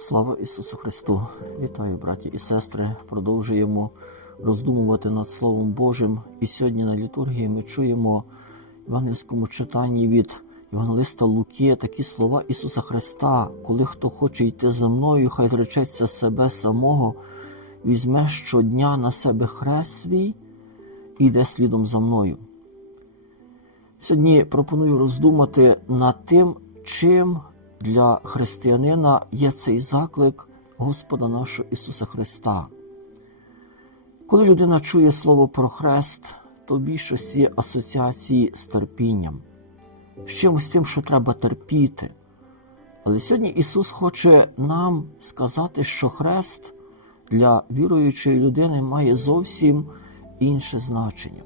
Слава Ісусу Христу! Вітаю, браті і сестри! Продовжуємо роздумувати над Словом Божим. І сьогодні на літургії ми чуємо в євангельському читанні від Євангелиста Луки такі слова Ісуса Христа, коли хто хоче йти за мною, хай зречеться себе самого, візьме щодня на себе хрест свій і йде слідом за мною. Сьогодні пропоную роздумати над тим, чим для християнина є цей заклик Господа нашого Ісуса Христа. Коли людина чує слово про хрест, то в більшості є асоціації з терпінням, з чимось тим, що треба терпіти. Але сьогодні Ісус хоче нам сказати, що хрест для віруючої людини має зовсім інше значення.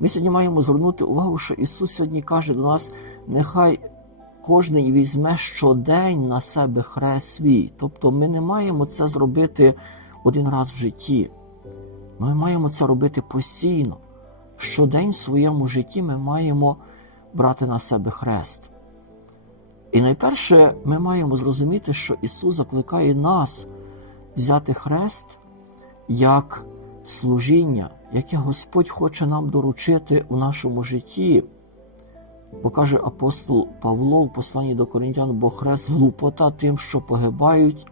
Ми сьогодні маємо звернути увагу, що Ісус сьогодні каже до нас, нехай кожен візьме щодень на себе хрест свій. Тобто ми не маємо це зробити один раз в житті. Ми маємо це робити постійно. Щодень в своєму житті ми маємо брати на себе хрест. І найперше ми маємо зрозуміти, що Ісус закликає нас взяти хрест як служіння, яке Господь хоче нам доручити у нашому житті. Бо каже апостол Павло в посланні до Коринтян, бо хрест глупота тим, що погибають,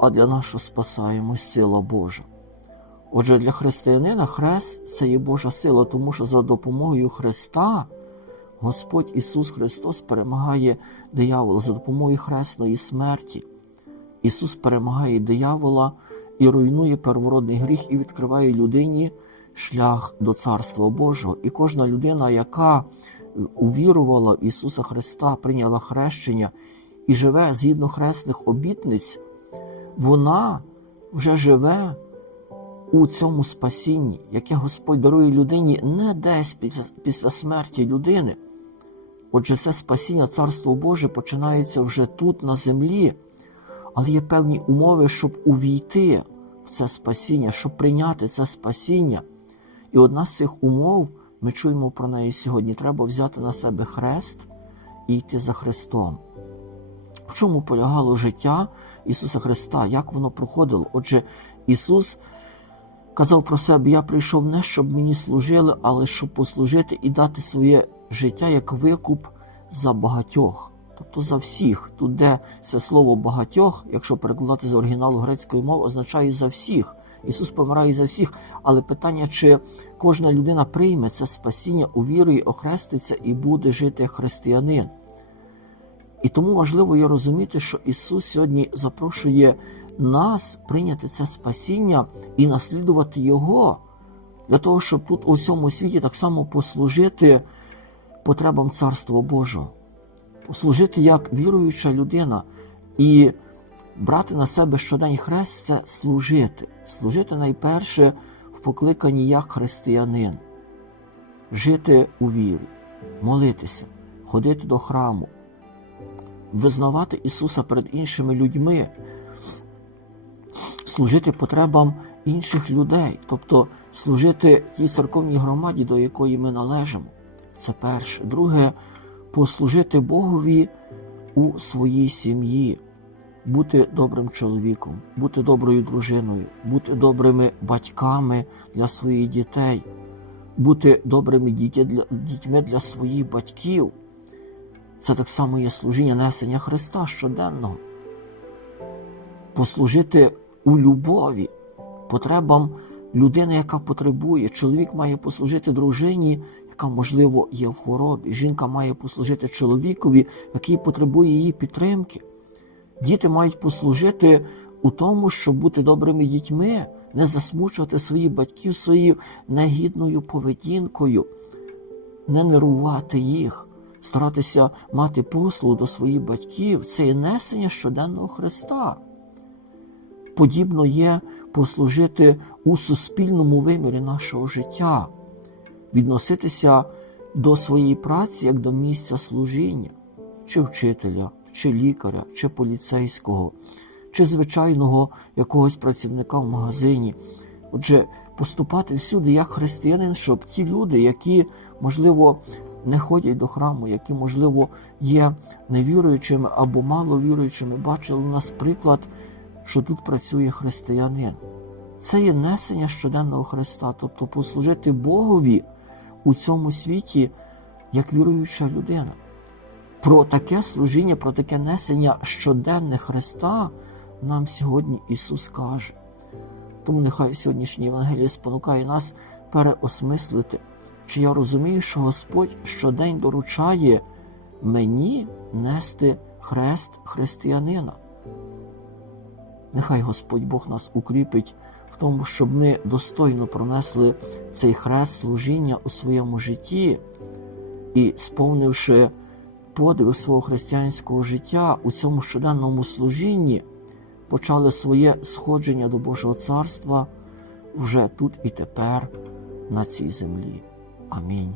а для нас, що спасаємо, сила Божа. Отже, для християнина хрест це є Божа сила, тому що за допомогою Христа Господь Ісус Христос перемагає диявола за допомогою хресної смерті. Ісус перемагає диявола і руйнує первородний гріх і відкриває людині шлях до Царства Божого. І кожна людина, яка увірувала в Ісуса Христа, прийняла хрещення і живе згідно хресних обітниць, вона вже живе у цьому спасінні, яке Господь дарує людині не десь після смерті людини. Отже, це спасіння Царство Боже починається вже тут, на землі, але є певні умови, щоб увійти в це спасіння, щоб прийняти це спасіння. І одна з цих умов, ми чуємо про неї сьогодні, треба взяти на себе хрест і йти за Христом. В чому полягало життя Ісуса Христа? Як воно проходило? Отже, Ісус казав про себе: Я прийшов не щоб мені служили, але щоб послужити і дати своє життя як викуп за багатьох. Тобто за всіх. Тут, де це слово багатьох, якщо перекладати з оригіналу грецької мови, означає за всіх. Ісус помирає за всіх. Але питання, чи кожна людина прийме це спасіння, у увірує, охреститься і буде жити як християнин. І тому важливо є розуміти, що Ісус сьогодні запрошує нас прийняти це спасіння і наслідувати Його, для того, щоб тут у всьому світі так само послужити потребам Царства Божого, послужити як віруюча людина і брати на себе щодень хрест це служити. Служити найперше в покликанні як християнин, жити у вірі, молитися, ходити до храму, визнавати Ісуса перед іншими людьми, служити потребам інших людей, тобто служити тій церковній громаді, до якої ми належимо. Це перше. Друге, послужити Богові у своїй сім'ї, бути добрим чоловіком, бути доброю дружиною, бути добрими батьками для своїх дітей, бути добрими дітьми для своїх батьків. Це так само є служіння несення Христа щоденного. Послужити у любові, потребам людини, яка потребує. Чоловік має послужити дружині, яка, можливо, є в хворобі. Жінка має послужити чоловікові, який потребує її підтримки. Діти мають послужити у тому, щоб бути добрими дітьми, не засмучувати своїх батьків своєю негідною поведінкою, не нервувати їх, старатися мати послугу до своїх батьків це є несення щоденного Христа. Подібно є послужити у суспільному вимірі нашого життя, відноситися до своєї праці як до місця служіння, чи вчителя, чи лікаря, чи поліцейського, чи звичайного якогось працівника в магазині. Отже, поступати всюди як християнин, щоб ті люди, які, можливо, не ходять до храму, які, можливо, є невіруючими або маловіруючими, бачили у нас приклад, що тут працює християнин. Це є несення щоденного Христа, тобто послужити Богові у цьому світі як віруюча людина. Про таке служіння, про таке несення щоденне Христа нам сьогодні Ісус каже. Тому нехай сьогоднішній Євангеліє спонукає нас переосмислити, чи я розумію, що Господь щодень доручає мені нести хрест християнина. Нехай Господь Бог нас укріпить в тому, щоб ми достойно пронесли цей хрест служіння у своєму житті і, сповнивши подвиг свого християнського життя у цьому щоденному служінні, почали своє сходження до Божого Царства вже тут і тепер на цій землі. Амінь.